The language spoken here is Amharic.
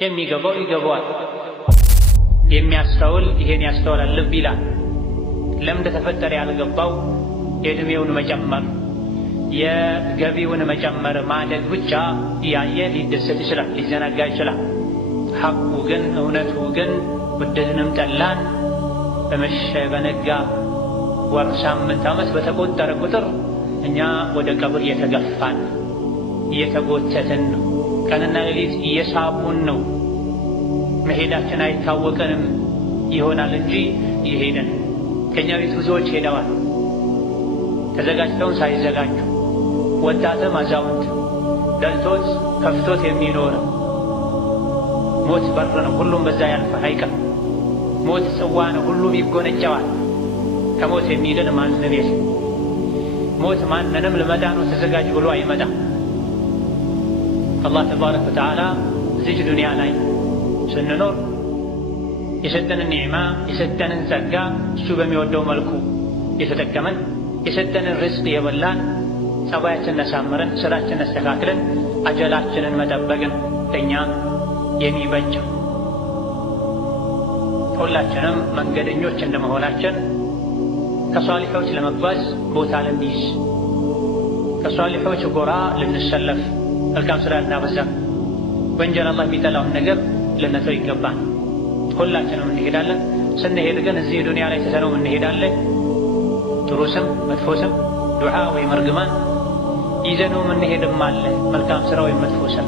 የሚገባው ይገባዋል። የሚያስተውል ይሄን ያስተውላል፣ ልብ ይላል። ለምን ተፈጠረ ያልገባው የእድሜውን መጨመር የገቢውን መጨመር ማደግ ብቻ ያየ ሊደሰት ይችላል፣ ሊዘናጋ ይችላል። ሐቁ ግን እውነቱ ግን ወደድንም ጠላን በመሸ በነጋ ወር፣ ሳምንት፣ ዓመት በተቆጠረ ቁጥር እኛ ወደ ቀብር እየተገፋን እየተጎተትን ነው። ቀንና ሌሊት እየሳቡን ነው። መሄዳችን አይታወቀንም ይሆናል እንጂ እየሄደን። ከእኛ ቤት ብዙዎች ሄደዋል፣ ተዘጋጅተውን ሳይዘጋጁ፣ ወጣትም አዛውንት፣ ደልቶት ከፍቶት የሚኖረው። ሞት በር ነው፣ ሁሉም በዛ ያልፋል፣ አይቀር። ሞት ጽዋ ነው፣ ሁሉም ይጎነጨዋል። ከሞት የሚድን ማንም የለም። ሞት ማንንም ልመጣ ነው ተዘጋጅ ብሎ አይመጣም። አላህ ተባረከ ወተዓላ እዚች ዱንያ ላይ ስንኖር የሰጠንን ኒዕማ የሰጠንን ጸጋ እሱ በሚወደው መልኩ የተጠቀመን የሰጠንን ርዝቅ የበላን ጸባያችንን አሳምረን ስራችንን አስተካክለን አጀላችንን መጠበቅን ለእኛ የሚበጀው። ሁላችንም መንገደኞች እንደመሆናችን ከሷሊሖች ለመጓዝ ቦታ ልንይዝ፣ ከሷሊሖች ጎራ ልንሰለፍ፣ መልካም ስራ ልናበዛ፣ ወንጀል አላህ የሚጠላውን ነገር ልንተው ይገባል። ሁላችንም እንሄዳለን። ስንሄድ ግን እዚህ ዱንያ ላይ ትተነው እንሄዳለን። ጥሩ ስም መጥፎ ስም፣ ዱዓ ወይም እርግማን ይዘነው እንሄድም አለ፣ መልካም ስራ ወይም መጥፎ ስራ